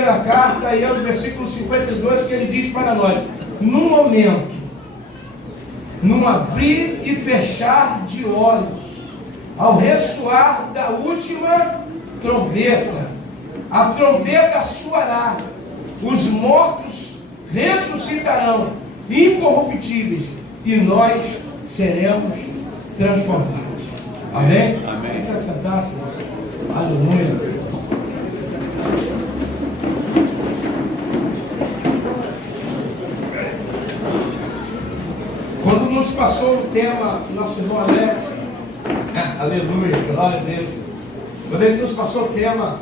primeira carta, e é o versículo 52, que ele diz para nós: no momento, num abrir e fechar de olhos, ao ressoar da última trombeta, a trombeta soará, os mortos ressuscitarão, incorruptíveis, e nós seremos transformados. Amém? Amém. Você sentar? Aleluia. Quando nos passou o tema, nosso irmão Alex, aleluia, glória a Deus. Quando ele nos passou o tema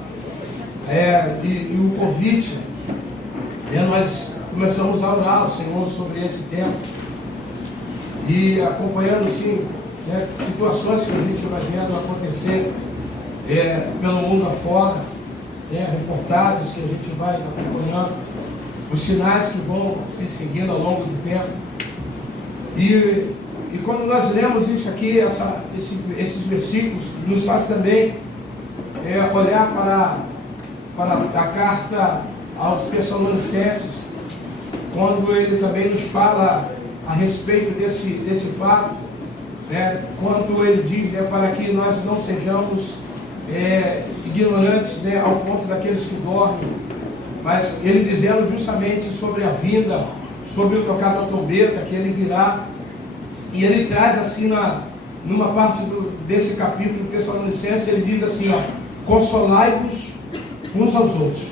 e o convite, nós começamos a orar ao Senhor sobre esse tema. E acompanhando, sim, situações que a gente vai vendo acontecer pelo mundo afora, reportagens que a gente vai acompanhando, os sinais que vão se seguindo ao longo do tempo. E quando nós lemos isso aqui, esses versículos, nos faz também olhar para a carta aos Tessalonicenses, quando ele também nos fala a respeito desse fato, quanto ele diz, para que nós não sejamos ignorantes, ao ponto daqueles que dormem, mas ele dizendo justamente sobre a vinda, sobre o tocar da trombeta, que ele virá. E ele traz assim, numa parte desse capítulo de Tessalonicenses, ele diz assim, consolai-vos uns aos outros,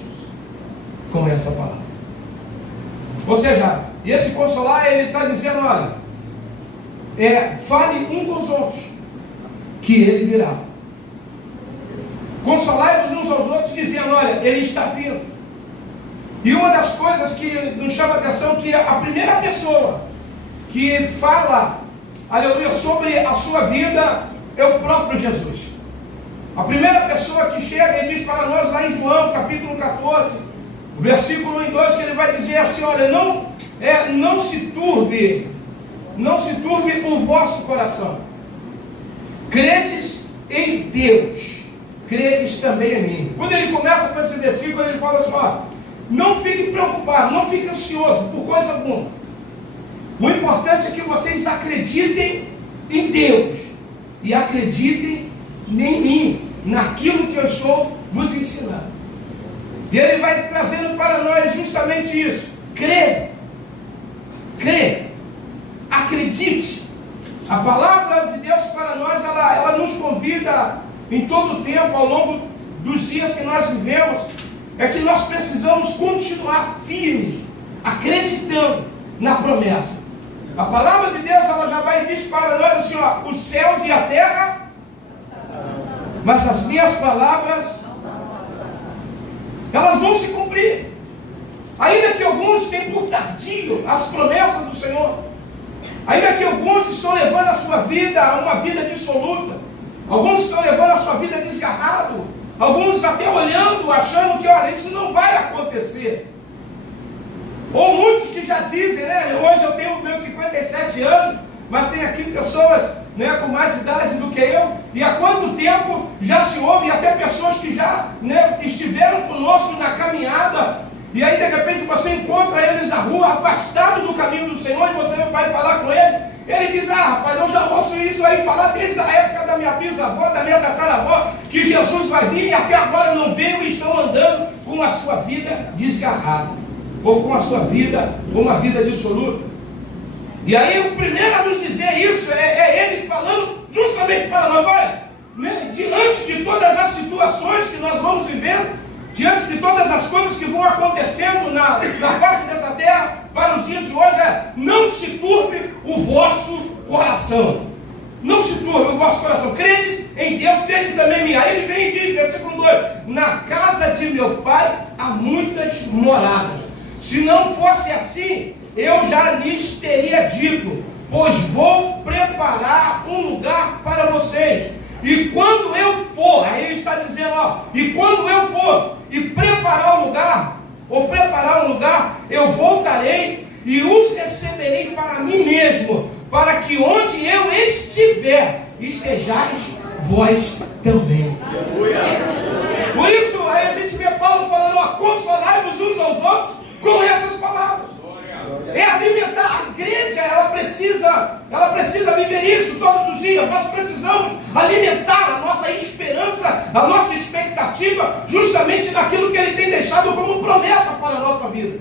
com essa palavra. Ou seja, e esse consolar, ele está dizendo, olha, fale um com os outros, que ele virá. Consolai-vos uns aos outros, dizendo, olha, ele está vindo. E uma das coisas que nos chama a atenção, que a primeira pessoa que fala, aleluia, sobre a sua vida é o próprio Jesus. A primeira pessoa que chega e diz para nós lá em João, capítulo 14, versículo 1 e 2, que ele vai dizer assim, olha, não se turbe o vosso coração. Credes em Deus, credes também em mim. Quando ele começa com esse versículo, ele fala assim, não fique preocupado, não fique ansioso por coisa alguma. O importante é que vocês acreditem em Deus e acreditem em mim, naquilo que eu estou vos ensinando. E ele vai trazendo para nós justamente isso. Crê, acredite. A palavra de Deus para nós, ela nos convida em todo o tempo, ao longo dos dias que nós vivemos, é que nós precisamos continuar firmes, acreditando na promessa. A palavra de Deus, ela já vai dizer para nós assim, os céus e a terra, mas as minhas palavras, elas vão se cumprir. Ainda que alguns tenham por tardio as promessas do Senhor, ainda que alguns estão levando a sua vida a uma vida dissoluta, alguns estão levando a sua vida desgarrado, alguns até olhando, achando que, olha, isso não vai acontecer. Ou muitos que já dizem, hoje eu tenho meus 57 anos, mas tem aqui pessoas, com mais idade do que eu, e há quanto tempo já se ouve, e até pessoas que já estiveram conosco na caminhada, e aí de repente você encontra eles na rua, afastado do caminho do Senhor, e você vai falar com ele diz, rapaz, eu já ouço isso aí falar desde a época da minha bisavó, da minha tataravó, que Jesus vai vir, e até agora não veio, e estão andando com a sua vida desgarrada, ou com a sua vida, uma vida dissoluta. E aí o primeiro a nos dizer isso é ele falando justamente para nós, olha, diante de todas as situações que nós vamos vivendo, diante de todas as coisas que vão acontecendo na face dessa terra, para os dias de hoje, não se turbe o vosso coração. Não se turbe o vosso coração. Crede em Deus, crede também em mim. Aí ele vem e diz, versículo 2, na casa de meu pai há muitas moradas. Se não fosse assim, eu já lhes teria dito, pois vou preparar um lugar para vocês. E quando eu for, aí ele está dizendo, e quando eu for e preparar um lugar, eu voltarei e os receberei para mim mesmo, para que onde eu estiver, estejais vós também. Por isso, aí a gente vê Paulo falando, consolai ela precisa viver isso todos os dias. Nós precisamos alimentar a nossa esperança, a nossa expectativa, justamente naquilo que Ele tem deixado como promessa para a nossa vida.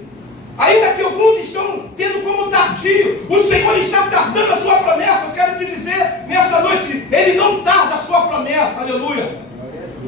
Ainda que alguns estão tendo como tardio, o Senhor está tardando a sua promessa. Eu quero te dizer nessa noite, Ele não tarda a sua promessa, aleluia.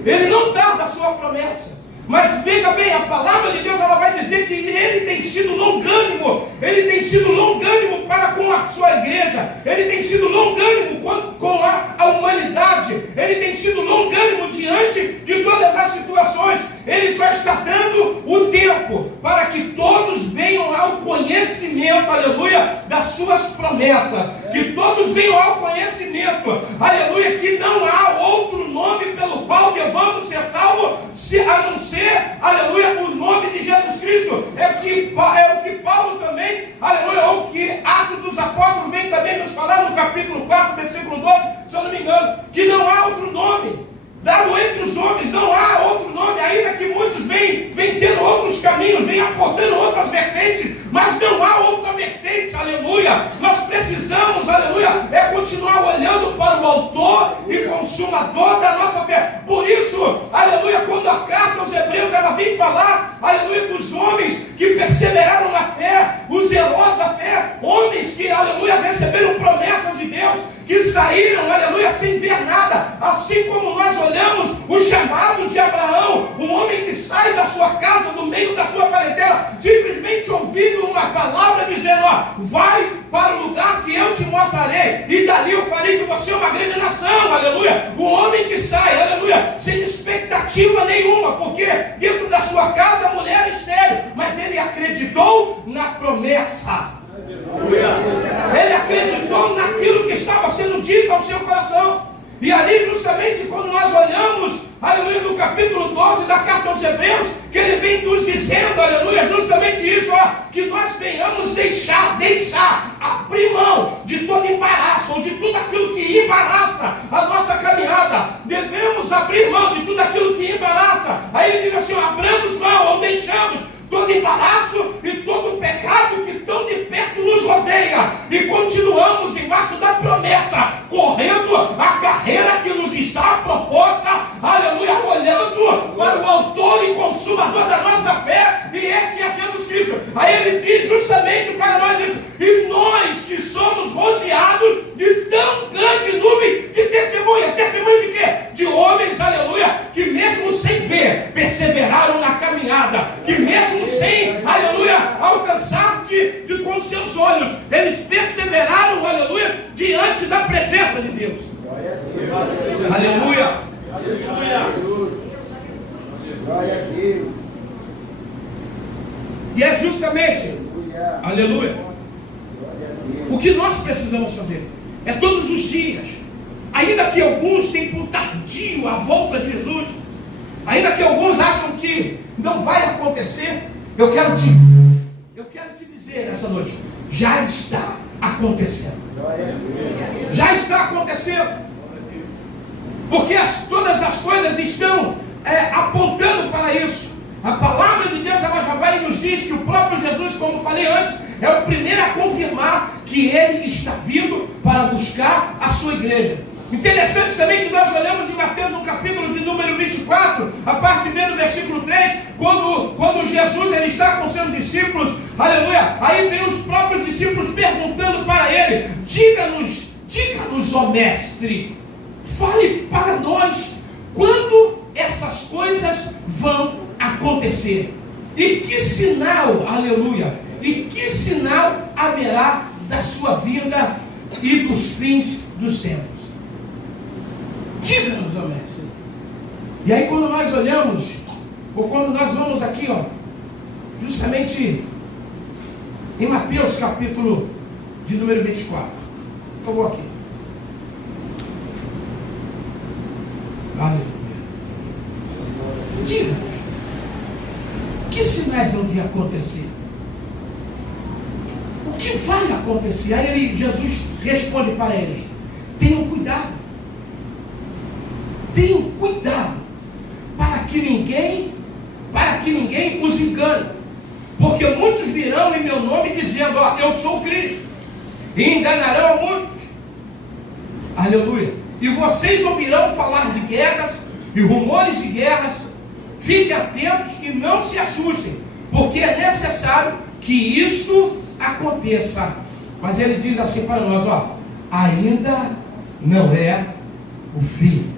Ele não tarda a sua promessa. Mas veja bem, a palavra de Deus, ela vai dizer que Ele tem sido longânimo. Ele tem sido longânimo para com a sua igreja. Ele tem sido longânimo com a humanidade. Ele tem sido longânimo diante de todas as situações. Ele só está dando o tempo para que todos venham ao conhecimento, aleluia, das suas promessas. Que todos venham ao conhecimento, aleluia, que não há outro nome pelo qual devamos ser salvos, a não ser, aleluia, o nome de Jesus Cristo. É o que Paulo também, aleluia, ou que Atos dos Apóstolos vem também nos falar no capítulo 4, versículo 12, se eu não me engano, que não há outro nome dado entre os homens, não há outro nome, ainda que muitos vêm tendo outros caminhos, vêm aportando outras vertentes, mas não há outra vertente, aleluia. Nós precisamos, aleluia, continuar olhando para o autor e consumador da nossa fé. Por isso, aleluia, quando a carta aos Hebreus, ela vem falar, aleluia, dos homens que perseveraram na fé, os zelosos da fé, homens que, aleluia, receberam promessas de Deus, que saíram, aleluia, sem ver nada, assim como nós olhamos o chamado de Abraão, um homem que sai da sua casa, do meio da sua parentela, simplesmente ouvindo uma palavra dizendo, ó, vai para o lugar que eu te mostrarei, e dali eu farei que você é uma grande nação, aleluia. O homem que sai, aleluia, sem expectativa nenhuma, porque dentro da sua casa a mulher é estéril, mas ele acreditou na promessa. Ele acreditou naquilo que estava sendo dito ao seu coração. E ali justamente quando nós olhamos, aleluia, no capítulo 12 da carta aos Hebreus, que ele vem nos dizendo, aleluia, justamente isso, ó, que nós venhamos deixar, abrir mão de todo embaraço, ou de tudo aquilo que embaraça a nossa caminhada. Devemos abrir mão de tudo aquilo que embaraça. Aí ele diz assim, ó, abramos mão, ou deixamos todo embaraço e todo pecado que tão de perto nos rodeia, e continuamos embaixo da promessa, correndo a carreira que nos está proposta, aleluia, olhando para o autor e consumador da nossa fé, e esse é Jesus Cristo. Aí ele diz justamente para nós isso, e nós que somos rodeados de tão grande nuvem de testemunha de quê? De homens, aleluia, que mesmo sem ver, perseveraram na caminhada, que mesmo sem, aleluia, alcançar com seus olhos, eles perseveraram, aleluia, diante da presença de Deus. Aleluia. Aleluia. Glória a Deus. E é justamente, aleluia, o que nós precisamos fazer é todos os dias, ainda que alguns tenham por tardio a volta de Jesus, ainda que alguns acham que não vai acontecer, eu quero te dizer essa noite, já está acontecendo. Já está acontecendo. Porque todas as coisas estão apontando para isso. A palavra de Deus, ela já vai e nos diz que o próprio Jesus, como falei antes, é o primeiro a confirmar que Ele está vindo para buscar a sua igreja. Interessante também que nós olhamos em Mateus no capítulo de número 24, a parte B do versículo 3, quando Jesus ele está com seus discípulos, aleluia, aí vem os próprios discípulos perguntando para ele, diga-nos, ó mestre, fale para nós, quando essas coisas vão acontecer? E que sinal, aleluia, e que sinal haverá da sua vinda e dos fins dos tempos? Diga-nos, ó mestre. E aí quando nós olhamos, ou quando nós vamos aqui, ó, justamente em Mateus capítulo de número 24. Eu vou aqui. Aleluia. Diga-nos, que sinais vão vir acontecer? O que vai acontecer? Aí Jesus responde para eles, tenham cuidado. Tenham cuidado para que ninguém os engane, porque muitos virão em meu nome dizendo, ó, eu sou o Cristo, e enganarão a muitos. Aleluia. E vocês ouvirão falar de guerras e rumores de guerras. Fiquem atentos e não se assustem, porque é necessário que isto aconteça. Mas ele diz assim para nós, ó, ainda não é o fim.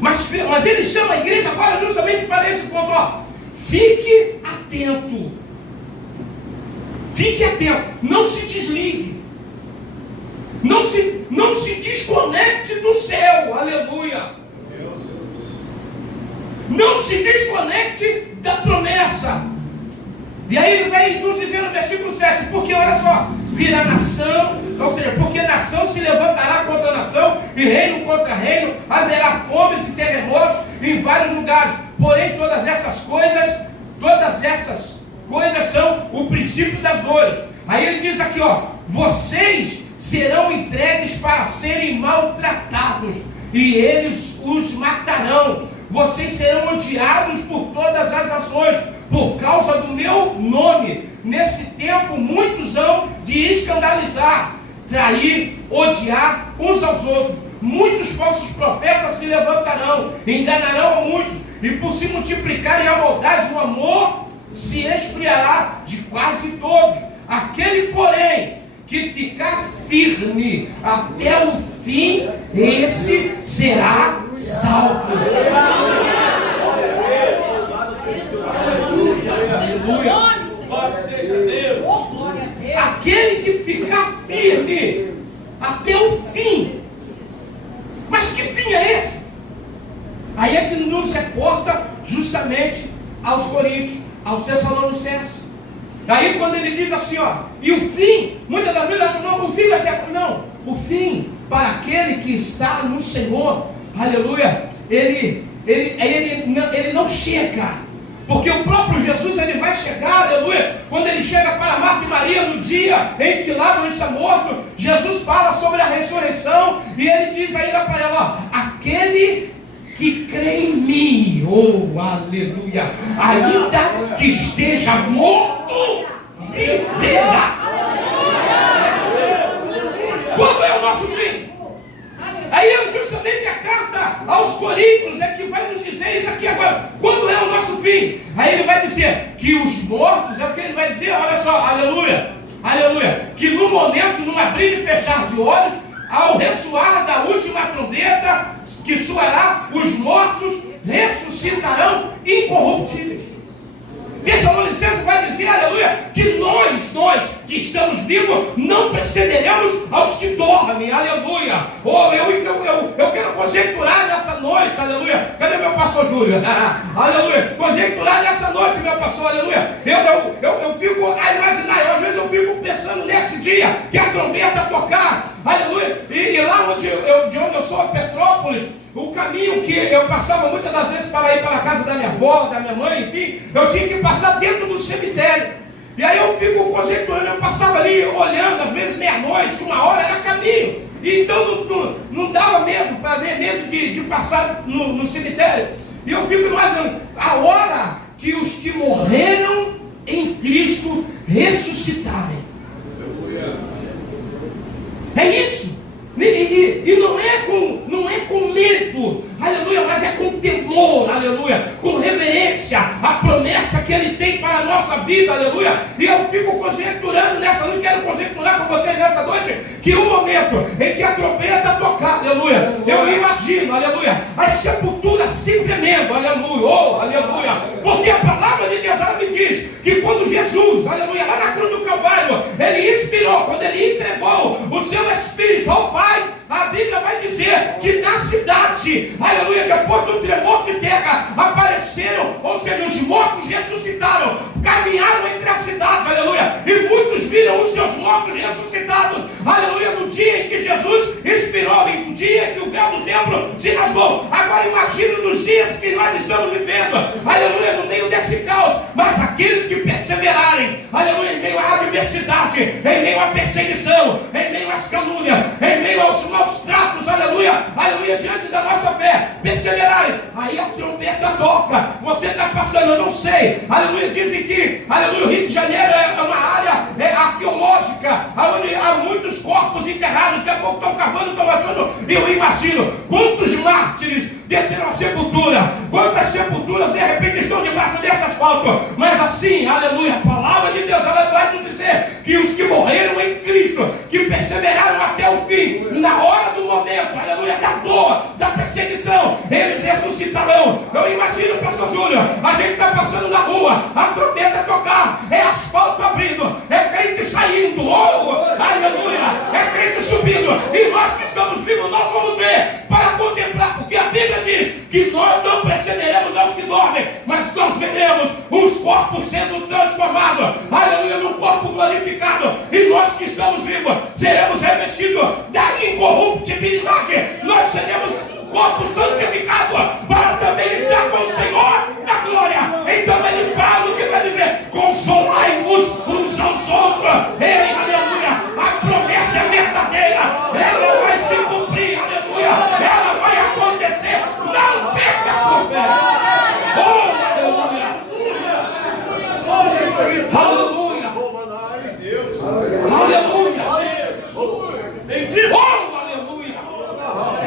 Mas ele chama a igreja agora justamente para esse ponto, ó. Fique atento. Fique atento. Não se desligue. Não se desconecte do céu. Aleluia. Não se desconecte da promessa. E aí ele vai nos dizer no versículo 7, porque olha só, virá nação, ou seja, porque nação se levantará contra nação, e reino contra reino, haverá fomes e terremotos em vários lugares. Porém, todas essas coisas são o princípio das dores. Aí ele diz aqui, ó, vocês serão entregues para serem maltratados, e eles os matarão. Vocês serão odiados por todas as nações, por causa do meu nome. Nesse tempo, muitos hão de escandalizar, trair, odiar uns aos outros. Muitos falsos profetas se levantarão, enganarão a muitos, e por se multiplicarem a maldade, o amor se esfriará de quase todos. Aquele, porém, que ficar firme até o fim, esse será salvo. Aquele que ficar firme até o fim. Mas que fim é esse? Aí é que nos reporta justamente aos Coríntios, aos Tessalonicenses. Aí quando ele diz assim, ó, e o fim, muitas das vezes acham, não, o fim vai ser, não, o fim para aquele que está no Senhor, aleluia, ele não chega, porque o próprio Jesus, ele vai chegar, aleluia, quando ele chega para Marta e Maria no dia em que Lázaro está morto, Jesus fala sobre a ressurreição, e ele diz ainda para ela, ó, aquele que crê em mim, oh aleluia, ainda que esteja morto, viverá. Quando é o nosso fim? Aí é justamente a carta aos Coríntios é que vai nos dizer isso aqui agora. Quando é o nosso fim? Aí ele vai dizer que os mortos, é o que ele vai dizer, olha só, aleluia, aleluia, que no momento, num abrir e fechar de olhos, ao ressoar da última trombeta, que soará, os mortos ressuscitarão incorruptíveis. Tessalonicenses vai dizer, aleluia, que nós que estamos vivos, não precederemos aos que dormem, aleluia. Oh, eu quero conjecturar nessa noite, aleluia. Cadê meu pastor Júlio? Aleluia. Conjecturar nessa noite, meu pastor, aleluia. Eu fico a imaginar, às vezes eu fico pensando nesse dia que a trombeta tocar, aleluia. E lá de onde eu sou, Petrópolis, o caminho que eu passava muitas das vezes para ir para a casa da minha avó, da minha mãe, enfim, eu tinha que passar dentro do cemitério. E aí eu fico conjecturando, eu passava ali olhando, às vezes meia-noite, 1 hora era caminho. E então não dava medo, para ter medo de passar no cemitério. E eu fico imaginando, a hora que os que morreram em Cristo ressuscitarem. É isso. E não é com medo, aleluia, mas é com temor, aleluia, com reverência, a promessa que Ele tem para a nossa vida, aleluia. E eu fico conjecturando nessa noite, quero conjecturar com vocês nessa noite, que o momento em que a trombeta tocar, aleluia, eu imagino, aleluia, as sepulturas se tremendo, aleluia, oh, aleluia, porque a palavra de Deus, ela me diz que quando Jesus, aleluia, lá na cruz do Calvário, Ele inspirou, quando Ele entregou o seu Espírito ao Pai, a Bíblia vai dizer que na cidade, aleluia, depois do tremor de terra, apareceram, ou seja, os mortos ressuscitaram, caminharam entre a cidade, aleluia, e muitos viram os seus mortos ressuscitados, aleluia, no dia em que Jesus expirou, e no dia em que o véu do templo se rasgou. Agora imagine nos dias que nós estamos vivendo, aleluia, no meio desse caos, mas aqueles que perseverarem, aleluia, em meio à adversidade, em meio à perseguição, em meio às calúnias, em meio aos maus tratos, aleluia, aleluia, diante da nossa fé, perseverarem. Aí a trombeta toca, você está passando, eu não sei, aleluia, dizem que, aleluia, o Rio de Janeiro é uma área arqueológica, onde há muitos corpos enterrados, daqui a pouco estão cavando, estão achando, eu imagino, quantos mártires desceram a sepultura, quantas sepulturas de repente estão debaixo desse asfalto, mas assim, aleluia, a palavra de Deus, ela vai nos dizer que os que morreram em Cristo, que perseveraram até o fim, na hora do momento, aleluia, da dor, da perseguição, eles ressuscitarão. Eu imagino, pastor Júlio, a gente está passando na rua, a trombeta tocar, é asfalto abrindo, é crente saindo, aleluia, é crente subindo, e nós que estamos vivos, nós vamos ver, para contemplar, porque a Bíblia diz que nós não precederemos aos que dormem, mas nós veremos os corpos sendo transformados, aleluia, num corpo glorificado, e nós que estamos vivos seremos revestidos da incorruptibilidade, nós seremos um corpo santificado para também estar com o Senhor na glória. Então ele fala o que vai dizer: consolai-vos uns aos outros. Ei, aleluia, a promessa é verdadeira, ela vai se cumprir, aleluia, ela vai acontecer, não perca a sua fé. Aleluia, aleluia, aleluia, aleluia.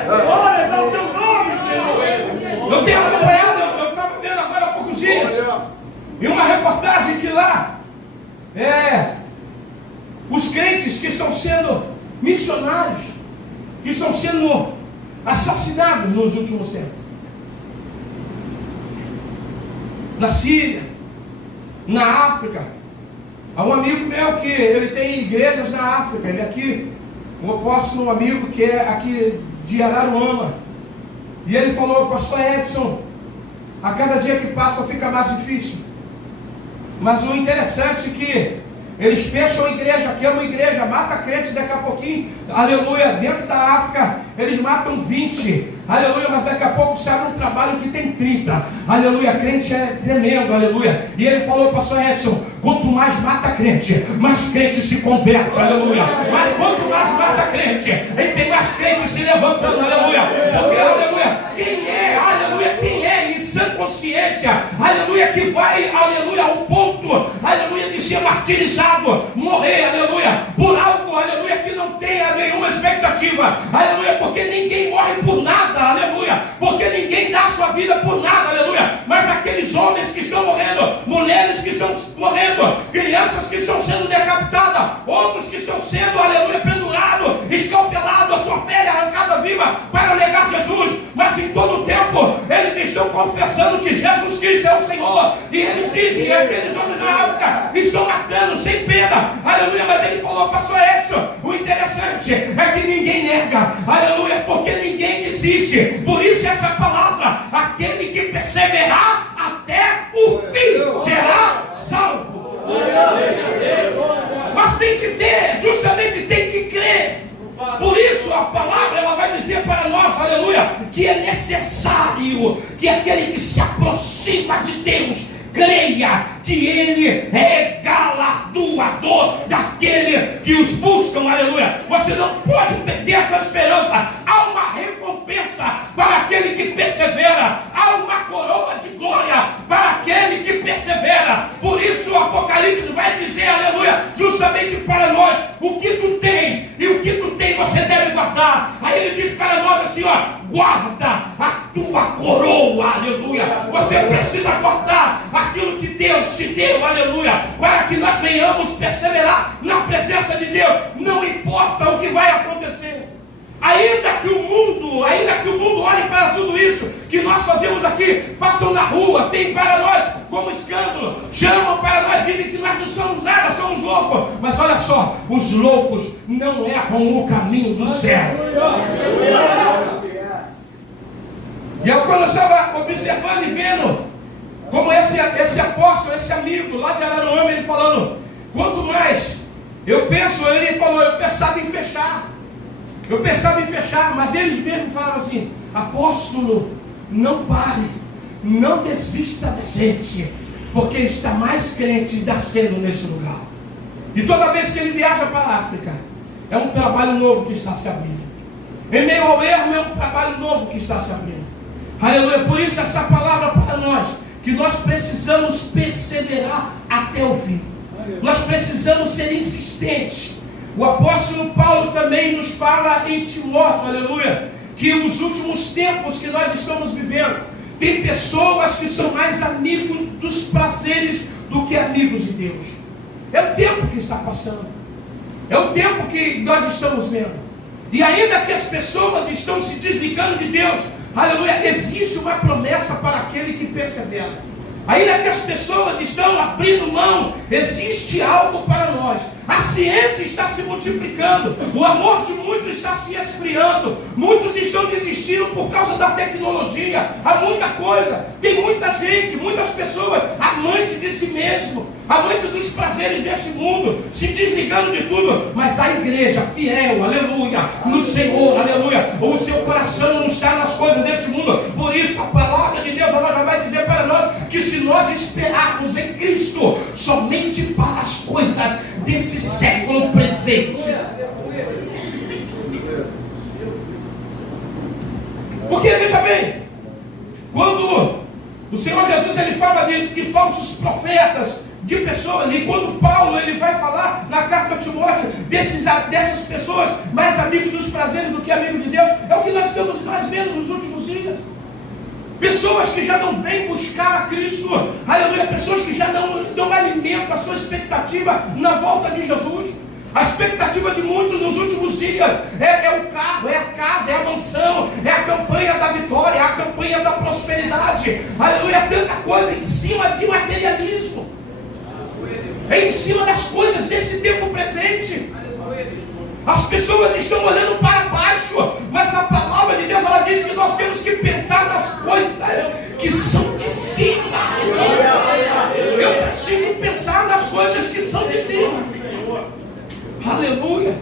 Glória ao teu nome, Senhor. Eu tenho acompanhado, eu estava vendo agora há poucos dias, em uma reportagem que lá, os crentes que estão sendo missionários, que estão sendo assassinados nos últimos tempos. Na Síria, na África. Há um amigo meu que ele tem igrejas na África, ele aqui, um apóstolo, um amigo que é aqui de Araruama, e ele falou: pastor Edson, a cada dia que passa fica mais difícil, mas o interessante é que eles fecham a igreja, aqui é uma igreja, mata crente daqui a pouquinho, aleluia, dentro da África, eles matam 20, aleluia, mas daqui a pouco se abre um trabalho que tem 30, aleluia, crente é tremendo, aleluia, e ele falou: pastor Edson, quanto mais mata crente, mais crente se converte, aleluia, mas quanto mais mata crente, ele tem mais crente se levantando, aleluia, porque, aleluia, quem é em sã consciência, aleluia, que vai, aleluia, ao ponto, aleluia, de ser martirizado, morrer, aleluia, por algo, aleluia, que não tenha nenhuma expectativa, aleluia, porque ninguém morre por nada, aleluia, porque ninguém dá a sua vida por nada, aleluia, mas aqueles homens que estão morrendo, mulheres que estão morrendo, crianças que estão sendo decapitadas, outros que estão sendo, aleluia, pendurados, escalpelados, a sua pele arrancada viva para negar Jesus, mas em todo o tempo eles estão confessando que Jesus Cristo é o Senhor, e eles dizem, aqueles homens na África estão matando sem pena, aleluia, mas ele falou: pastor Edson, o interessante é que ninguém nega, aleluia, porque ninguém desiste, por isso essa palavra, aquele que perseverar até o fim será salvo. Mas tem que ter, justamente tem que crer. Por isso a palavra ela vai dizer para nós, aleluia, que é necessário que aquele que se aproxima de Deus creia que Ele é galardoador daquele que os buscam, aleluia. Você não pode perder essa esperança. Há uma recompensa para aquele que persevera, há uma coroa de glória para aquele que persevera. Por isso o Apocalipse vai dizer, aleluia, justamente para nós: o que tu tens e o que tu tens você deve guardar. Aí ele diz para nós assim, ó: guarda a tua coroa, aleluia. Você precisa guardar aquilo que Deus te deu, aleluia, para que nós venhamos perseverar na presença de Deus. Não importa o que vai acontecer, ainda que o mundo olhe para tudo isso que nós fazemos aqui, passam na rua, tem para nós como escândalo, chamam para nós, dizem que nós não somos nada, somos loucos, mas olha só, os loucos não erram o caminho do céu. E eu, quando eu estava observando e vendo como esse apóstolo, esse amigo lá de Araruama, ele falando, quanto mais eu penso, ele falou, eu pensava em fechar, mas eles mesmos falaram assim: apóstolo, não pare, não desista da gente, porque está mais crente nascendo nesse lugar. E toda vez que ele viaja para a África, é um trabalho novo que está se abrindo. Em meio ao erro é um trabalho novo que está se abrindo. Aleluia. Por isso essa palavra para nós, que nós precisamos perseverar até o fim. Nós precisamos ser insistentes. O apóstolo Paulo também nos fala em Timóteo, aleluia, que os últimos tempos que nós estamos vivendo, tem pessoas que são mais amigos dos prazeres do que amigos de Deus. É o tempo que está passando. É o tempo que nós estamos vendo. E ainda que as pessoas estão se desligando de Deus, aleluia, existe uma promessa para aquele que persevera. Ainda que as pessoas estão abrindo mão, existe algo para nós. A ciência está se multiplicando, o amor de muitos está se esfriando, muitos estão desistindo por causa da tecnologia. Há muita coisa, tem muita gente, muitas pessoas amantes de si mesmo, amantes dos prazeres deste mundo, se desligando de tudo. Mas a igreja fiel, aleluia, no Senhor, aleluia, o seu coração não está nas coisas deste mundo. Por isso a palavra de Deus ela já vai dizer para nós que se nós esperarmos em Cristo somente para as coisas desse século presente. Porque veja bem, quando o Senhor Jesus ele fala de falsos profetas, de pessoas, e quando Paulo ele vai falar na carta a Timóteo dessas pessoas mais amigos dos prazeres do que amigos de Deus, é o que nós estamos mais vendo nos últimos dias. Pessoas que já não vêm buscar a Cristo, aleluia, pessoas que já não alimentam a sua expectativa na volta de Jesus. A expectativa de muitos nos últimos dias é o carro, é a casa, é a mansão, é a campanha da vitória, é a campanha da prosperidade, aleluia, tanta coisa em cima de materialismo, é em cima das coisas desse tempo presente. As pessoas estão olhando para baixo, mas a palavra de Deus ela diz que nós temos que pensar nas coisas que são de cima. Eu preciso pensar nas coisas que são de cima. Aleluia.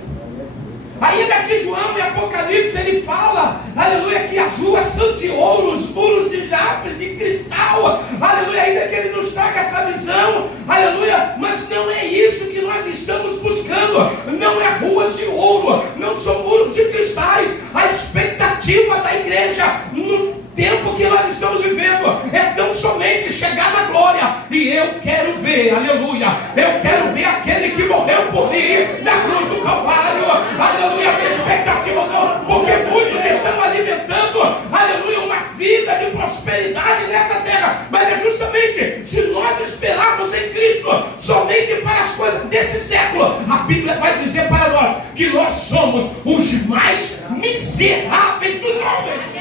Ainda que João em Apocalipse ele fala, aleluia, que as ruas são de ouro, os muros de lápis, de cristal, aleluia, ainda que ele nos traga essa visão, aleluia, mas não é isso que nós estamos buscando, não é ruas de ouro, não são muros de cristais. A expectativa da igreja no tempo que nós estamos vivendo é tão somente chegar na glória, e eu quero ver, aleluia, eu quero ver aquele que morreu por mim na cruz do Calvário, aleluia, minha expectativa não, porque muitos estão alimentando, aleluia, uma vida de prosperidade nessa terra, mas é justamente se nós esperarmos em Cristo somente para as coisas desse século, a Bíblia vai dizer para nós que nós somos os mais miseráveis dos homens.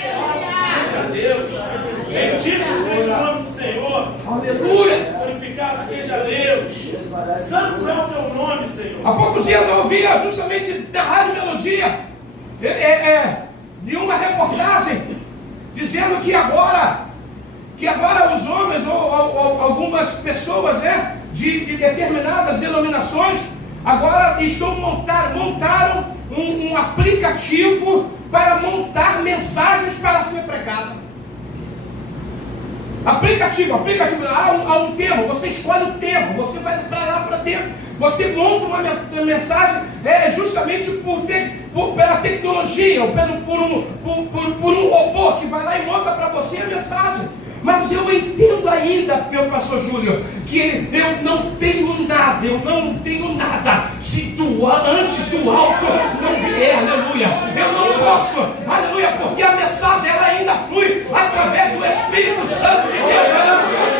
Deus, bendito seja o nome do Senhor, aleluia, glorificado seja Deus, santo é o teu nome, Senhor. Há poucos dias eu ouvia justamente da Rádio Melodia de uma reportagem dizendo que agora os homens ou algumas pessoas de determinadas denominações agora montaram um aplicativo para montar mensagens para ser pregada. Aplicativo, há um tema, você escolhe o tema, você vai entrar lá para dentro, você monta uma mensagem justamente pela tecnologia, ou por um robô que vai lá e monta para você a mensagem. Mas eu entendo ainda, meu pastor Júlio, que eu não tenho nada, se antes do alto não vier, aleluia. Eu não posso, aleluia, porque a mensagem ela ainda flui através do Espírito Santo de Deus, aleluia.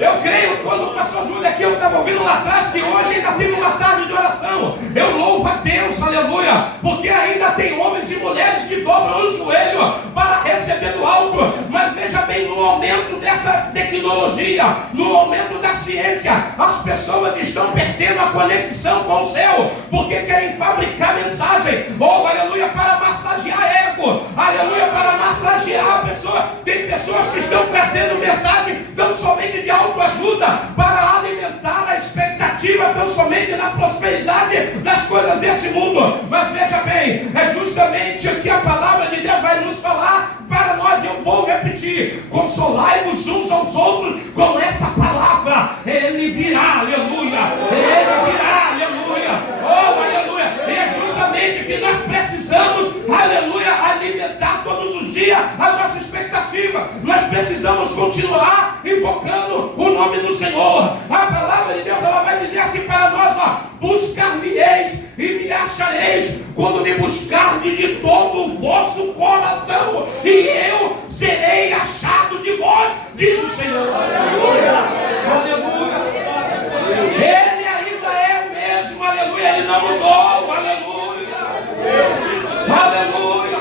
Eu creio quando o pastor Júlio aqui, eu estava ouvindo lá atrás, que hoje ainda tem uma tarde de oração. Eu louvo a Deus, aleluia, porque ainda tem homens e mulheres que dobram o joelho para receber do alto. Mas veja bem, no aumento dessa tecnologia, no aumento da ciência, as pessoas estão perdendo a conexão com o céu, porque querem fabricar mensagem, aleluia, para massagear ego, aleluia, para massagear a pessoa. Tem pessoas que estão trazendo mensagem tão somente de autoajuda para alimentar a expectativa tão somente na prosperidade das coisas desse mundo. Mas veja bem, é justamente o que a palavra de Deus vai nos falar para nós. Eu vou repetir: consolai-vos uns aos outros com essa palavra. Ele virá, aleluia. Ele virá, aleluia. Oh, aleluia. E é justamente que nós precisamos, aleluia, alimentar todos os dias a nossa expectativa. Nós precisamos continuar invocando o nome do Senhor. A palavra de Deus, ela vai dizer assim para nós, ó: buscar-me-eis e me achareis quando me buscardes de todo o vosso coração, e eu serei achado de vós, diz o Senhor. Aleluia. Aleluia. Ele ainda é o mesmo, aleluia. Ele não mudou, aleluia. Aleluia.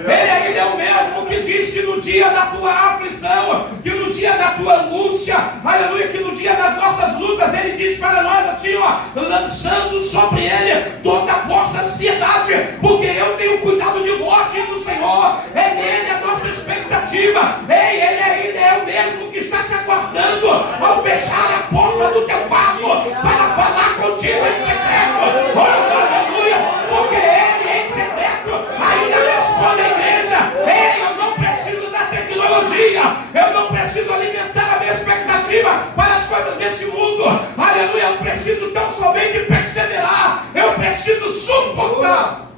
Ele ainda é o mesmo que diz que no dia da tua aflição, que no dia da tua angústia, aleluia, que no dia das nossas lutas, Ele diz para nós assim, ó: lançando sobre Ele toda a vossa ansiedade, porque eu tenho cuidado de vós, diz o Senhor. É nele a nossa expectativa. Ei, Ele ainda é o mesmo que está te aguardando ao fechar a porta do teu quarto para falar contigo em secreto. Oh, aleluia, porque Ele em secreto ainda responde à igreja. Ei, eu não preciso da tecnologia, eu não preciso alimentar a minha expectativa para as coisas desse mundo, aleluia. Eu preciso tão somente perseverar, eu preciso suportar,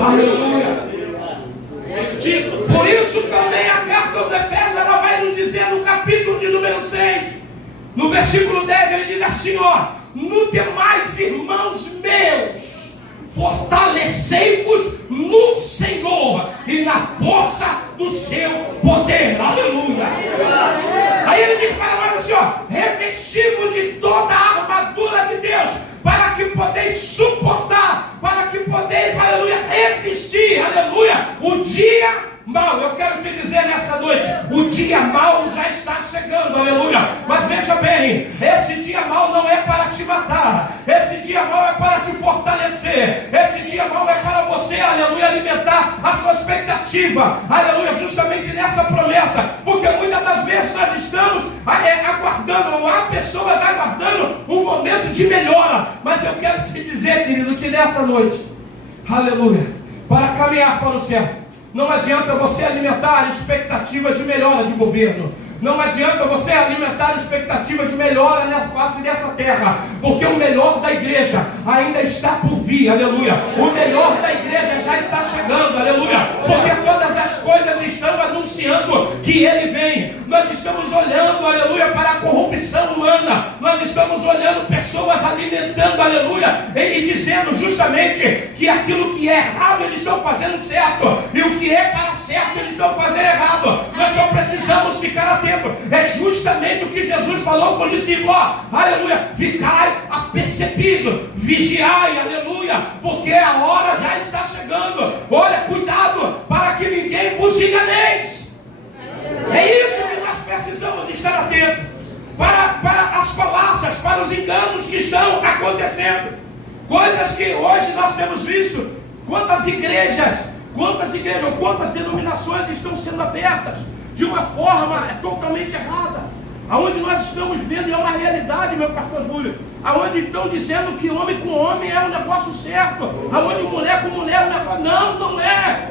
aleluia. Por isso também a carta aos Efésios, ela vai nos dizer no capítulo de número 6, no versículo 10, ele diz assim, ó: no demais, irmãos meus, fortalecei-vos no Senhor e na força do seu poder, aleluia. Aí ele diz para nós assim, ó: revesti-vos de toda a armadura de Deus, para que podeis suportar, para que podeis, aleluia, resistir, aleluia, o dia mal. Eu quero te dizer nessa noite, o dia mal já está chegando, aleluia. Mas veja bem, esse dia mal não é para te matar, esse dia mal é para te fortalecer, esse dia mal é para você, aleluia, alimentar a sua expectativa, aleluia, justamente nessa promessa, porque muitas das vezes nós estamos aguardando, ou há pessoas aguardando um momento de melhora. Mas eu quero te dizer, querido, que nessa noite, aleluia, para caminhar para o céu, não adianta você alimentar a expectativa de melhora de governo. Não adianta você alimentar a expectativa de melhora na face dessa terra, porque o melhor da igreja ainda está por vir, aleluia. O melhor da igreja já está chegando, aleluia, porque todas as coisas estão anunciando que Ele vem. Nós estamos olhando, aleluia, para a corrupção humana, nós estamos olhando pessoas alimentando, aleluia, e dizendo justamente que aquilo que é errado eles estão fazendo certo, e o que é para certo eles estão fazendo errado. Nós só precisamos ficar atentos. É justamente o que Jesus falou com os discípulos, aleluia: ficai apercebido, vigiai, aleluia, porque a hora já está chegando. Olha, cuidado para que ninguém vos enganeis. É isso que nós precisamos estar atentos para as falácias, para os enganos que estão acontecendo, coisas que hoje nós temos visto. Quantas igrejas, quantas denominações estão sendo abertas de uma forma totalmente errada, aonde nós estamos vendo, e é uma realidade, meu pastor Júlio, aonde estão dizendo que homem com homem é um negócio certo, aonde mulher com mulher é um negócio,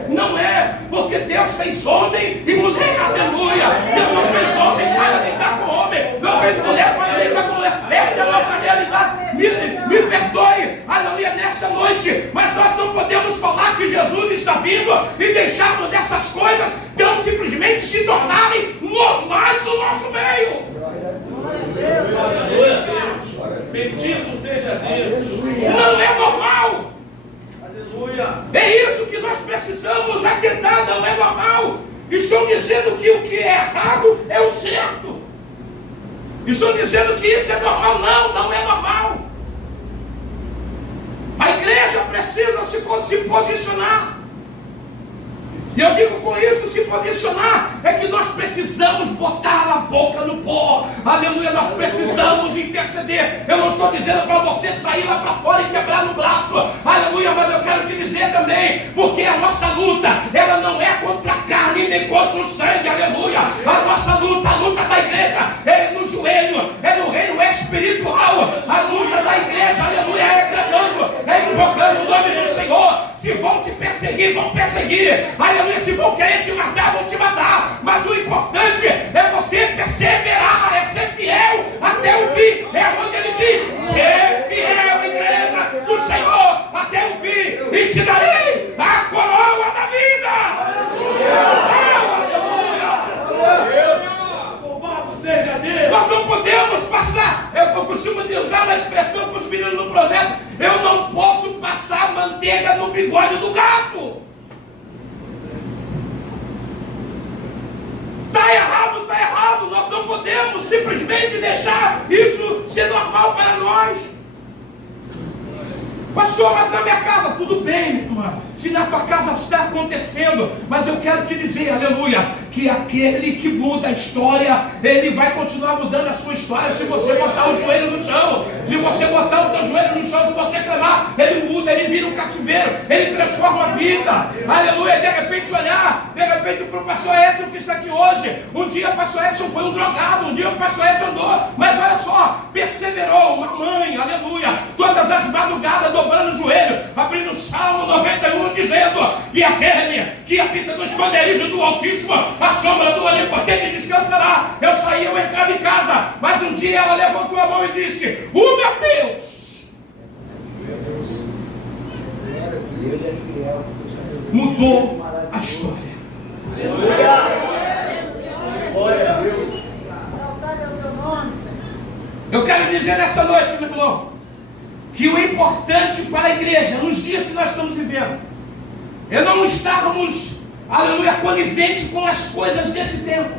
não é, porque Deus fez homem e mulher, aleluia. Deus não fez homem para deitar com homem, não fez mulher para deitar com mulher. Essa é a nossa realidade. Me perdoe, aleluia, nessa noite, mas nós não podemos falar que Jesus está vindo e deixarmos essas coisas tão simplesmente se tornarem normais no nosso meio. Bendito seja Deus. Não é normal. Aleluia. É isso que nós precisamos atentar, não é normal. Estão dizendo que o que é errado é o certo. Estão dizendo que isso é normal. Não é normal. A igreja precisa se posicionar. E eu digo com isso, se posicionar, é que nós precisamos botar a boca no pó, aleluia, nós precisamos interceder. Eu não estou dizendo para você sair lá para fora e quebrar no braço, aleluia, mas eu quero te dizer também, porque a nossa luta, ela não é contra a carne nem contra o sangue, aleluia. A nossa luta, a luta da igreja, é no joelho, é no reino espiritual. A luta da igreja, aleluia, é clamando, é invocando o nome do Senhor. Se vão te perseguir, vão perseguir. Aleluia, se vão querer te matar, vão te matar. Mas o importante é você perseverar, é ser fiel até o fim. É onde ele diz: ser fiel, igreja do Senhor, até o fim, e te darei a coroa da vida. Louvado seja Deus. Nós não podemos passar, eu costumo usar uma expressão com os meninos no projeto: eu não posso passar manteiga no bigode do gato. Está errado, está errado. Nós não podemos simplesmente deixar isso ser normal para nós. Pastor, mas na minha casa, tudo bem, minha irmã, se na tua casa está acontecendo, mas eu quero te dizer, aleluia, que aquele que muda a história, ele vai continuar mudando a sua história se você botar o joelho no chão. Se você botar o teu joelho no chão, se você clamar, ele muda, ele vira um cativeiro, ele transforma a vida, aleluia. De repente olhar, de repente para o pastor Edson que está aqui hoje, um dia o pastor Edson foi um drogado, um dia o pastor Edson andou, mas olha só, perseverou, uma mãe, aleluia, todas as madrugadas dobrando o joelho, abrindo o Salmo 91, dizendo que aquele que habita no esconderijo do Altíssimo, a sombra do Onipotente descansará. Eu saí, eu entrava em casa, mas um dia ela levantou a mão e disse: meu Deus! Mudou a história. Glória a Deus. Eu quero dizer nessa noite, meu irmão, que o importante para a igreja, nos dias que nós estamos vivendo, é não estarmos, aleluia, coniventes com as coisas desse tempo.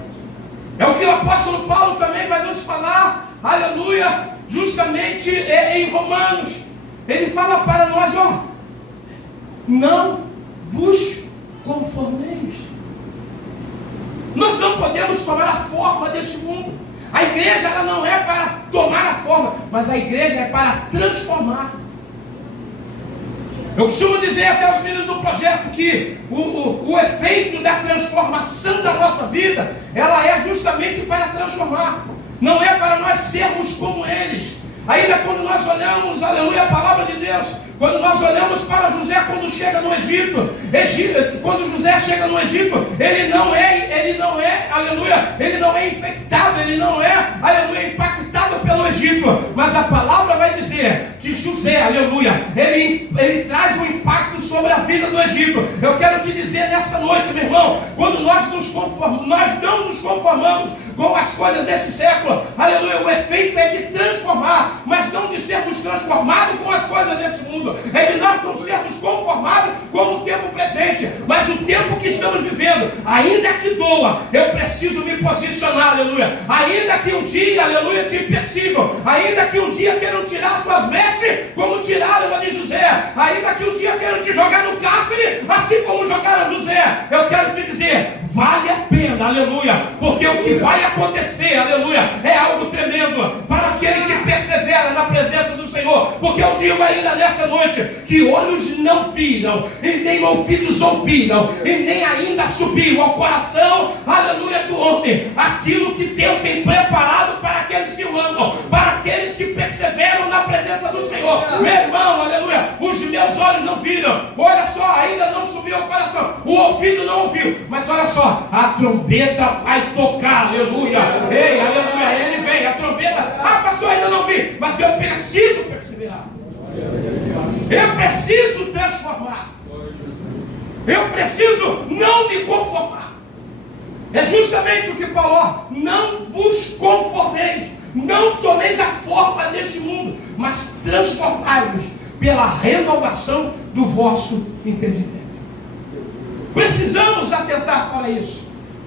É o que o apóstolo Paulo também vai nos falar, aleluia, justamente em Romanos. Ele fala para nós, ó, não vos conformeis. Nós não podemos tomar a forma desse mundo. A igreja, ela não é para tomar a forma, mas a igreja é para transformar. Eu costumo dizer até aos meninos do projeto que o efeito da transformação da nossa vida, ela é justamente para transformar. Não é para nós sermos como eles. Ainda quando nós olhamos, aleluia, a palavra de Deus, quando nós olhamos para José quando chega no Egito, quando José chega no Egito, ele não é, aleluia, ele não é infectado, ele não é, aleluia, impactado pelo Egito, mas a palavra vai dizer que José, aleluia, ele traz um impacto sobre a vida do Egito. Eu quero te dizer nessa noite, meu irmão, quando nós não nos conformamos com as coisas desse século, aleluia, o efeito é de transformar, mas não de sermos transformados com as coisas desse mundo, é de nós não sermos conformados com o tempo presente, mas o tempo que estamos vivendo, ainda que doa, eu preciso me posicionar, aleluia, ainda que um dia, aleluia, te persigam, ainda que um dia queiram tirar as tuas vestes, como tiraram a de José, ainda que um dia queiram te jogar no cárcere, assim como jogaram José, eu quero te dizer, vale a pena, aleluia, porque o que vai acontecer, aleluia, é algo tremendo para aquele que persevera na presença do Senhor, porque eu digo ainda nessa noite, que olhos não viram, e nem ouvidos ouviram, e nem ainda subiu ao coração, aleluia, do homem, aquilo que Deus tem preparado para aqueles que o amam, para aqueles que perseveram na presença do Senhor. Meu irmão, aleluia, os meus olhos não viram, olha só, ainda não subiu ao coração, o ouvido não ouviu, mas olha só, a trombeta vai tocar, aleluia, ei, aleluia, ele vem, a trombeta, pastor, ainda não vi, mas eu preciso perseverar, eu preciso transformar, eu preciso não me conformar. É justamente o que Paulo, não vos conformeis, não tomeis a forma deste mundo, mas transformai-vos pela renovação do vosso entendimento. Precisamos atentar para isso.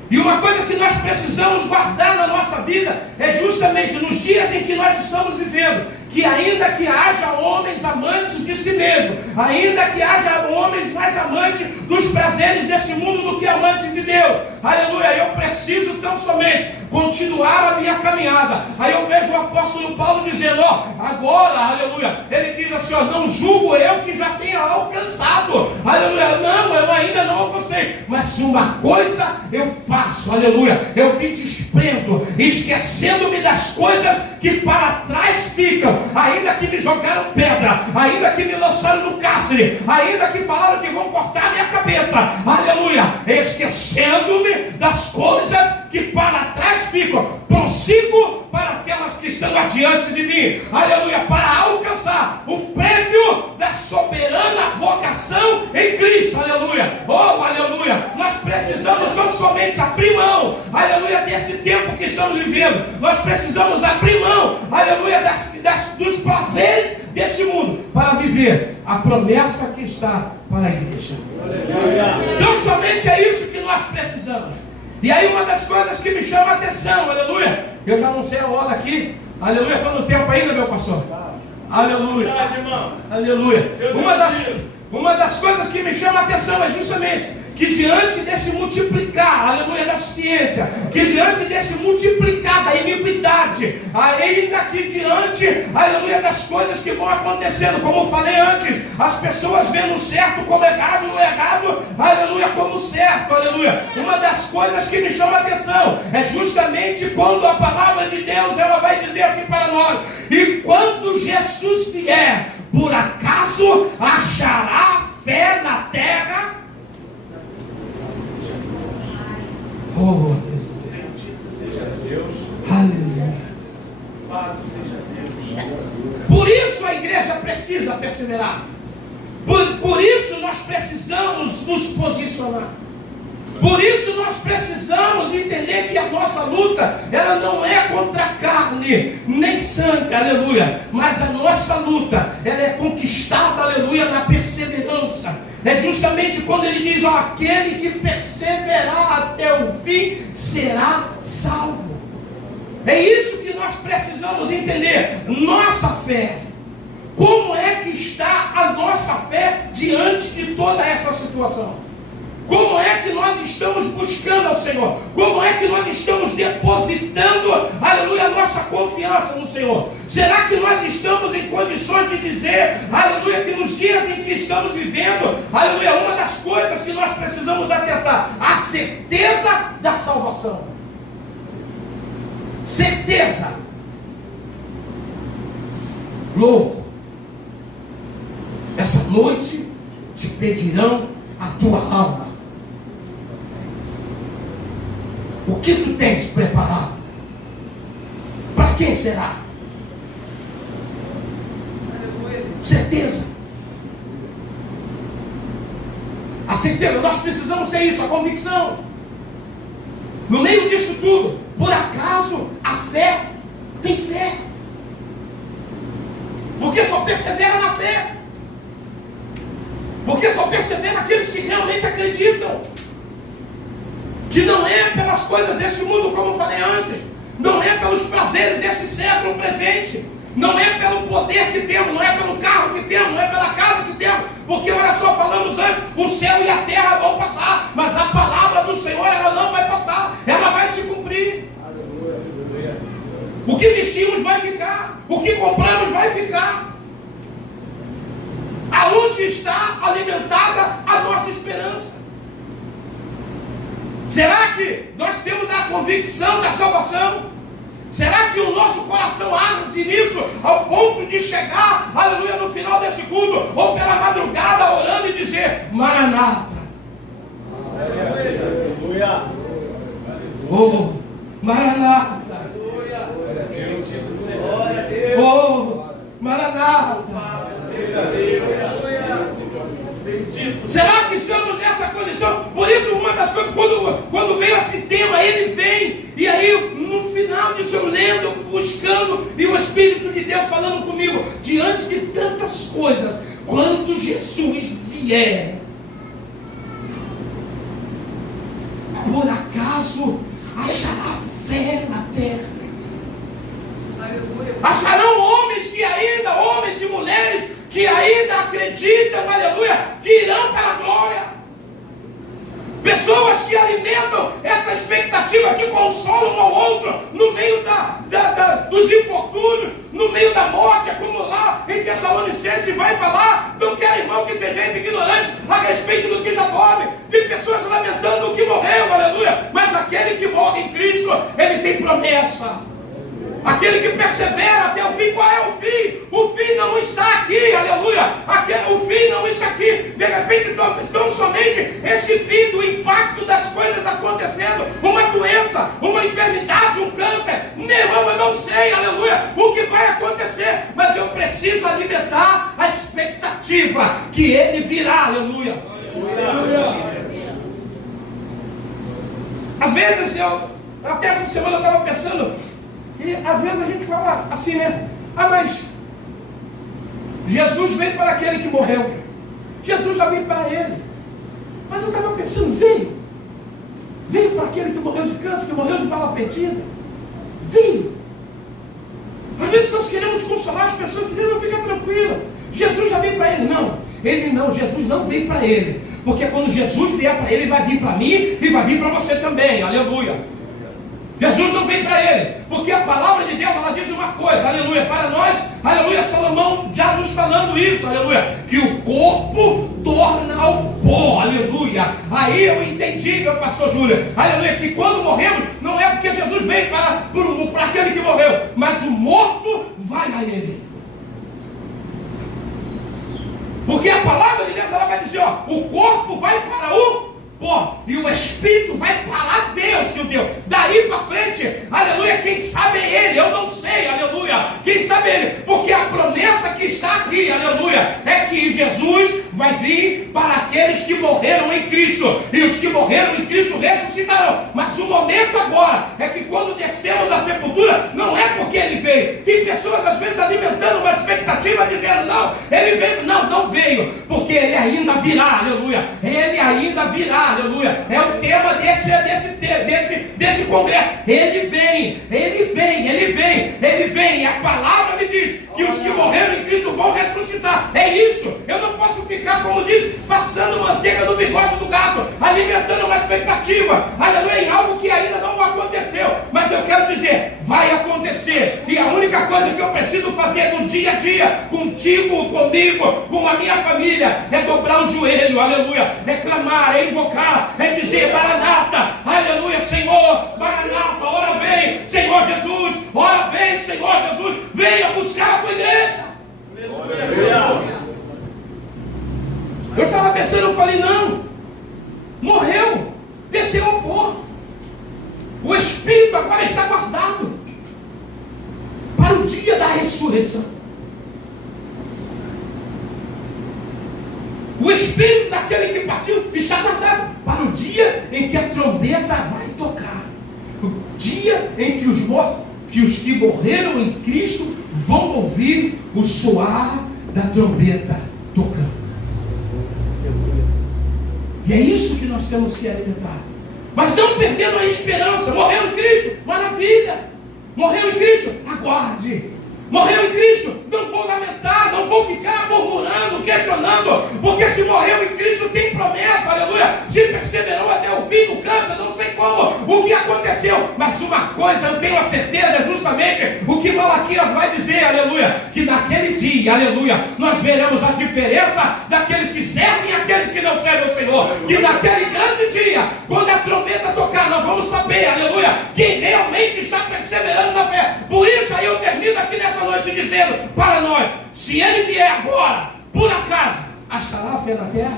E uma coisa que nós precisamos guardar na nossa vida é justamente nos dias em que nós estamos vivendo, que ainda que haja homens amantes de si mesmo, ainda que haja homens mais amantes dos prazeres desse mundo do que amantes de Deus, aleluia, eu preciso tão somente continuar a minha caminhada. Aí eu vejo o apóstolo Paulo dizendo, ó, agora, aleluia, ele diz assim, ó, não julgo eu que já tenha alcançado, aleluia, não, eu ainda não alcancei, mas uma coisa eu faço, aleluia, eu me desprendo, esquecendo-me das coisas que para trás ficam, ainda que me jogaram pedra, ainda que me lançaram no cárcere, ainda que falaram que vão cortar minha cabeça, cabeça, aleluia, esquecendo-me das coisas que para trás ficam, prossigo para aquelas que estão adiante de mim, aleluia, para alcançar o prêmio da soberana vocação em Cristo, aleluia, oh, aleluia. Nós precisamos não somente abrir mão, aleluia, desse tempo que estamos vivendo, nós precisamos abrir mão, aleluia, dos prazeres deste mundo, para viver a promessa que está para a igreja. Não somente é isso que nós precisamos. E aí uma das coisas que me chama a atenção, aleluia, eu já não sei a hora aqui, aleluia, estou no tempo ainda, meu pastor, aleluia, aleluia. Uma das coisas que me chama a atenção é justamente que diante desse multiplicar, aleluia, da ciência, que diante desse multiplicar da iniquidade, ainda que diante, aleluia, das coisas que vão acontecendo, como eu falei antes, as pessoas vendo o certo como errado e o errado, aleluia, como certo, aleluia. Uma das coisas que me chama a atenção é justamente quando a palavra de Deus, ela vai dizer assim para nós: e quando Jesus vier, por acaso achará fé na terra? Oh, seja Deus, aleluia. Seja Deus. Por isso a igreja precisa perseverar. Por isso nós precisamos nos posicionar. Por isso nós precisamos entender que a nossa luta, ela não é contra a carne, nem sangue, aleluia. Mas a nossa luta, ela é conquistada, aleluia, na perseverança. É justamente quando ele diz, ó, aquele que perseverar até o fim, será salvo. É isso que nós precisamos entender. Nossa fé. Como é que está a nossa fé diante de toda essa situação? Como é que nós estamos buscando ao Senhor? Como é que nós estamos depositando, aleluia, a nossa confiança no Senhor? Será que nós estamos em condições de dizer, aleluia, que nos dias em que estamos vivendo, aleluia, uma das coisas que nós precisamos atentar, a certeza da salvação. Certeza. Louco. Essa noite te pedirão a tua alma. O que tu tens preparado? Para quem será? Certeza. A certeza, nós precisamos ter isso, a convicção. No meio disso tudo, por acaso a fé tem fé? Porque só persevera na fé. Porque só persevera aqueles que realmente acreditam. Que não é pelas coisas desse mundo, como eu falei antes. Não é pelos prazeres desse século presente. Não é pelo poder que temos, não é pelo carro que temos, não é pela casa que temos. Porque olha só, falamos antes, o céu e a terra vão passar, mas a palavra do Senhor, ela não vai passar, ela vai se cumprir. O que vestimos vai ficar, o que compramos vai ficar. Aonde está alimentada a nossa esperança? Será que nós temos a convicção da salvação? Será que o nosso coração arde nisso ao ponto de chegar, aleluia, no final desse culto, ou pela madrugada orando e dizer, Maranata? Aleluia. Oh, Maranata. Oh, Maranata. Será que estamos nessa condição? Por isso, uma das coisas, quando veio esse tema, ele vem, e aí no final disso eu lendo, buscando, e o Espírito de Deus falando comigo, diante de tantas coisas, quando Jesus vier, por acaso achará fé na terra? Acharão homens e mulheres que ainda acreditam, aleluia, que irão para a glória. Pessoas que alimentam essa expectativa, que consolam um ao outro no meio dos infortúnios, no meio da morte, como lá em Tessalonicenses vai falar, não quero, irmão, que sejais ignorantes a respeito do que já dorme. Tem pessoas lamentando o que morreu, aleluia, mas aquele que morre em Cristo, ele tem promessa. Aquele que persevera até o fim, qual é o fim? O fim não está aqui, aleluia. O fim não está aqui. de repente, tão somente esse fim do impacto das coisas acontecendo, uma doença, uma enfermidade, um câncer. Meu irmão, eu não sei, aleluia, o que vai acontecer, mas eu preciso alimentar a expectativa que ele virá, aleluia. Às vezes, até essa semana eu estava pensando, e às vezes a gente fala assim, né? Mas Jesus veio para aquele que morreu. Jesus já veio para ele. Mas eu estava pensando, veio para aquele que morreu de câncer, que morreu de bala perdida. Veio. Às vezes nós queremos consolar as pessoas dizendo, não, fica tranquila, Jesus já veio para ele. Não, Jesus não veio para ele, porque quando Jesus vier para ele, vai vir para mim e vai vir para você também, aleluia. Jesus não veio para ele, porque a palavra de Deus, ela diz uma coisa, aleluia, para nós, aleluia, Salomão já nos falando isso, aleluia, que o corpo torna ao pó, aleluia. Aí eu entendi, meu pastor Júlio, aleluia, que quando morremos, não é porque Jesus veio para aquele que morreu, mas o morto vai a ele. Porque a palavra de Deus, ela vai dizer, o corpo vai para o pó, e o espírito vai para Deus que o deu. Daí para frente, aleluia, quem sabe é ele, eu não sei, aleluia, quem sabe é ele, porque a promessa que está aqui, aleluia, é que Jesus vai vir para aqueles que morreram em Cristo, e os que morreram em Cristo ressuscitarão. Mas o momento agora é que quando descemos da sepultura, não é porque ele veio. Tem pessoas às vezes alimentando uma expectativa, dizendo, não, ele veio. Não veio, porque ele ainda virá, aleluia, ele ainda virá, aleluia, é o tema desse congresso. Ele vem, e a palavra me diz que os que morreram em Cristo vão ressuscitar. É isso, eu não posso ficar, como diz, passando manteiga no bigode do gato, alimentando uma expectativa, aleluia, em algo que ainda não aconteceu. Mas eu quero dizer, vai acontecer, e a única coisa que eu preciso fazer no dia a dia, contigo, comigo, com a minha família, é dobrar o joelho, aleluia, é clamar, é invocar, é dizer, Maranata, aleluia, Senhor, Maranata, ora vem, Senhor Jesus, ora vem, Senhor Jesus, venha buscar a tua igreja. Aleluia. Eu estava pensando, eu falei, não, morreu, desceu ao pó, o Espírito agora está guardado para o dia da ressurreição. O Espírito daquele que partiu está guardado para o dia em que a trombeta vai tocar, o dia em que os mortos, que os que morreram em Cristo vão ouvir o soar da trombeta tocando. E é isso que nós temos que alimentar. Mas não perdendo a esperança. Morreu em Cristo, maravilha. Morreu em Cristo, aguarde. Morreu em Cristo, não vou lamentar, não vou ficar murmurando, questionando, porque se morreu em Cristo tem promessa, aleluia. Se perseverou até o fim do câncer, não sei como, o que aconteceu, mas uma coisa eu tenho a certeza, justamente o que Malaquias vai dizer, aleluia, que naquele dia, aleluia, nós veremos a diferença daqueles que servem e aqueles que não servem ao Senhor, que naquele grande dia, quando a trombeta tocar, nós vamos saber, aleluia, quem realmente está perseverando na fé. Por isso aí eu termino aqui nessa noite dizendo para nós, se ele vier agora, por acaso, achará a fé na terra?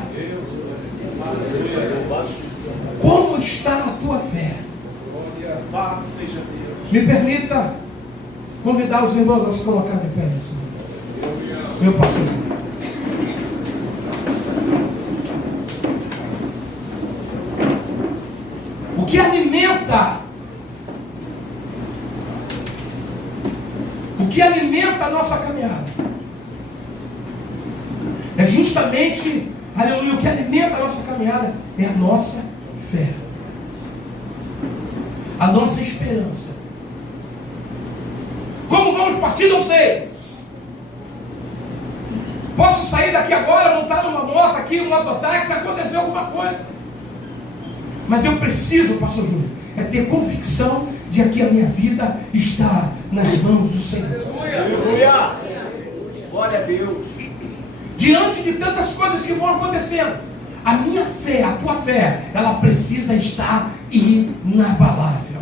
Como está a tua fé? Me permita convidar os irmãos a se colocar de pé nesse momento. Meu pastor. O que alimenta a nossa caminhada é justamente, aleluia, o que alimenta a nossa caminhada é a nossa fé, a nossa esperança. Como vamos partir, não sei. Posso sair daqui agora, montar numa moto aqui, um mototáxi, acontecer alguma coisa, mas eu preciso, pastor Júlio, é ter convicção de que a minha vida está nas mãos do Senhor. Aleluia! Glória a Deus! Diante de tantas coisas que vão acontecendo, a minha fé, a tua fé, ela precisa estar inabalável.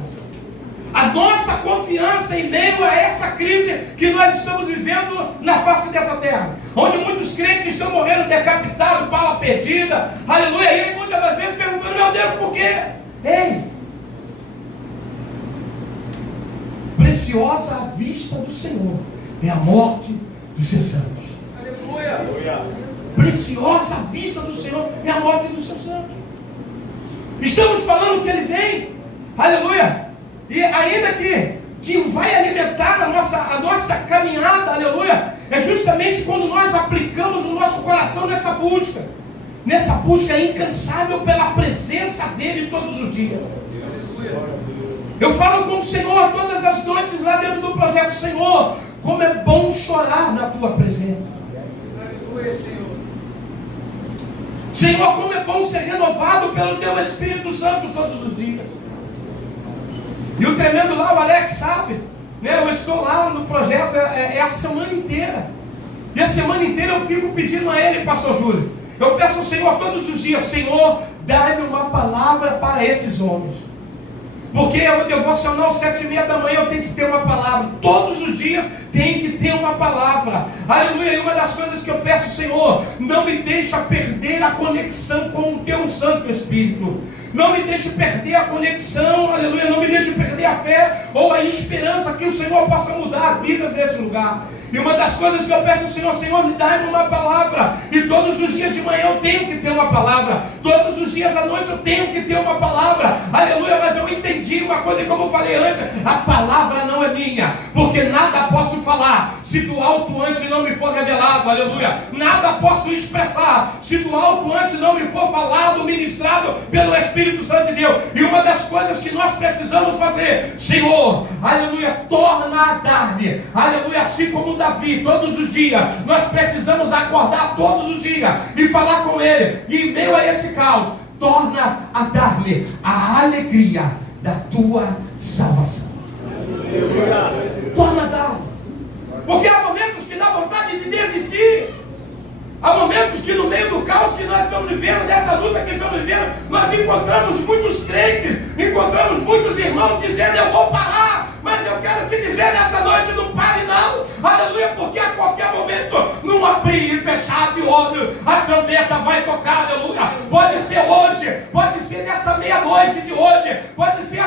A nossa confiança em meio a essa crise que nós estamos vivendo na face dessa terra, onde muitos crentes estão morrendo decapitados, bala perdida, aleluia, e muitas das vezes perguntando, meu Deus, por quê? Ei, preciosa à vista do Senhor é a morte dos seus santos. Aleluia. Preciosa à vista do Senhor é a morte dos seus santos. Estamos falando que Ele vem, aleluia, e ainda que vai alimentar a nossa caminhada, aleluia, é justamente quando nós aplicamos o nosso coração nessa busca incansável pela presença dEle todos os dias. Eu falo com o Senhor todas as noites lá dentro do projeto, Senhor, como é bom chorar na Tua presença. Senhor, como é bom ser renovado pelo Teu Espírito Santo todos os dias. E o tremendo lá, o Alex sabe, né? Eu estou lá no projeto, é a semana inteira. E a semana inteira eu fico pedindo a Ele, Pastor Júlio. Eu peço ao Senhor todos os dias, Senhor, dá-me uma palavra para esses homens. Porque o devocional 7h30 da manhã eu tenho que ter uma palavra. Todos os dias tem que ter uma palavra. Aleluia. E uma das coisas que eu peço, Senhor, não me deixa perder a conexão com o Teu Santo Espírito. Não me deixe perder a conexão, aleluia. Não me deixe perder a fé ou a esperança que o Senhor possa mudar vidas nesse lugar. E uma das coisas que eu peço ao Senhor, Senhor, me dá uma palavra. E todos os dias de manhã eu tenho que ter uma palavra. Todos os dias à noite eu tenho que ter uma palavra. Aleluia, mas eu entendi uma coisa, como eu falei antes, a palavra não é minha, porque nada posso falar se do alto antes não me for revelado, aleluia. Nada posso expressar se do alto antes não me for falado, ministrado pelo Espírito Santo de Deus. E uma das coisas que nós precisamos fazer, Senhor, aleluia, torna a dar-me, aleluia, assim como Davi, todos os dias, nós precisamos acordar todos os dias e falar com Ele, e em meio a esse caos, torna a dar-me a alegria da Tua salvação. Torna a dar-me, porque há momentos que dá vontade de desistir. Há momentos que no meio do caos que nós estamos vivendo, dessa luta que estamos vivendo, nós encontramos muitos crentes, encontramos muitos irmãos dizendo, eu vou parar, mas eu quero te dizer nessa noite, não pare não, aleluia, porque a qualquer momento, num abrir e fechar de olho, a trombeta vai tocar, aleluia. Pode ser hoje, pode ser nessa meia-noite de hoje, pode ser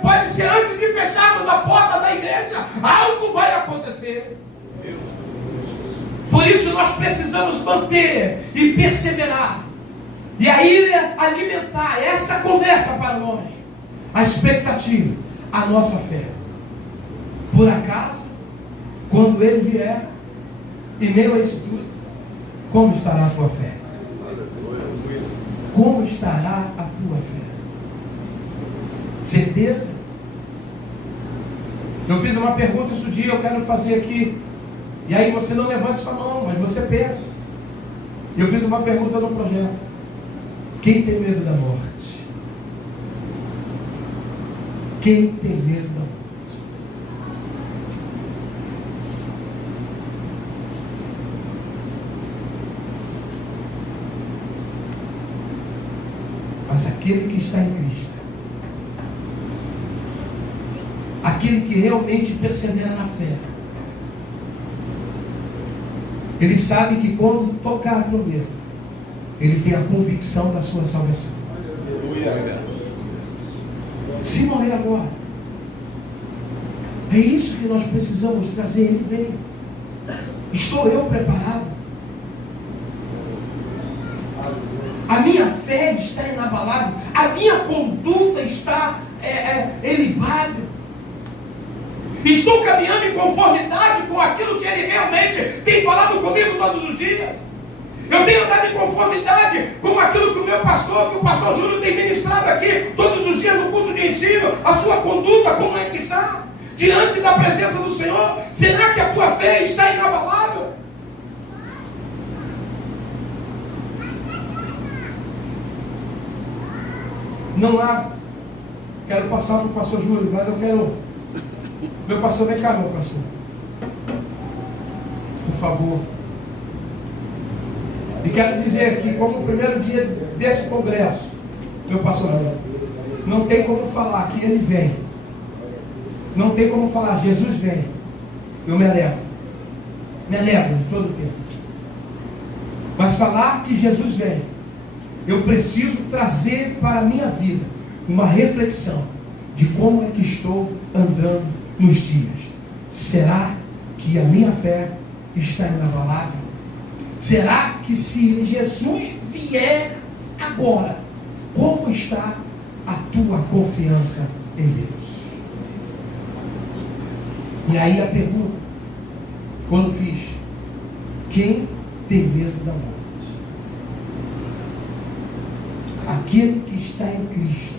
pode ser antes de fecharmos a porta da igreja, algo vai acontecer. Por isso nós precisamos manter e perseverar. E aí alimentar esta conversa para nós. A expectativa, a nossa fé. Por acaso, quando Ele vier, em meio a isso tudo, como estará a tua fé? Como estará a tua fé? Certeza? Eu fiz uma pergunta esse dia, eu quero fazer aqui. E aí você não levante sua mão, mas você pensa. Eu fiz uma pergunta no projeto. Quem tem medo da morte? Quem tem medo da morte? Mas aquele que está em Cristo, aquele que realmente persevera na fé, ele sabe que quando tocar a trombeta, ele tem a convicção da sua salvação. Se morrer agora, é isso que nós precisamos trazer. Ele vem. Estou eu preparado? A minha fé está inabalável. A minha conduta está elevada. Estou caminhando em conformidade com aquilo que Ele realmente tem falado comigo todos os dias. Eu tenho andado em conformidade com aquilo que o meu pastor, que o pastor Júlio tem ministrado aqui todos os dias no culto de ensino. A sua conduta, como é que está? Diante da presença do Senhor, será que a tua fé está inabalável? Não há. Quero passar para o pastor Júlio, mas eu quero. Meu pastor, vem cá, meu pastor. Por favor. E quero dizer que, como o primeiro dia desse congresso, meu pastor, não tem como falar que Ele vem. Não tem como falar, Jesus vem. Eu me alegro. Me alegro de todo o tempo. Mas falar que Jesus vem, eu preciso trazer para a minha vida uma reflexão de como é que estou andando nos dias. Será que a minha fé está inabalável? Será que se Jesus vier agora, como está a tua confiança em Deus? E aí a pergunta, quando fiz, quem tem medo da morte? Aquele que está em Cristo,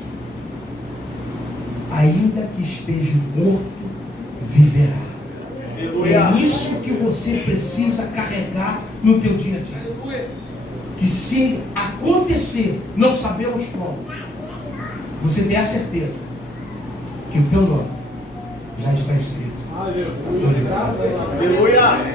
ainda que esteja morto, viverá. É isso que você precisa carregar no teu dia a dia. Que se acontecer, não sabemos como, você tem a certeza que o teu nome já está escrito. Aleluia.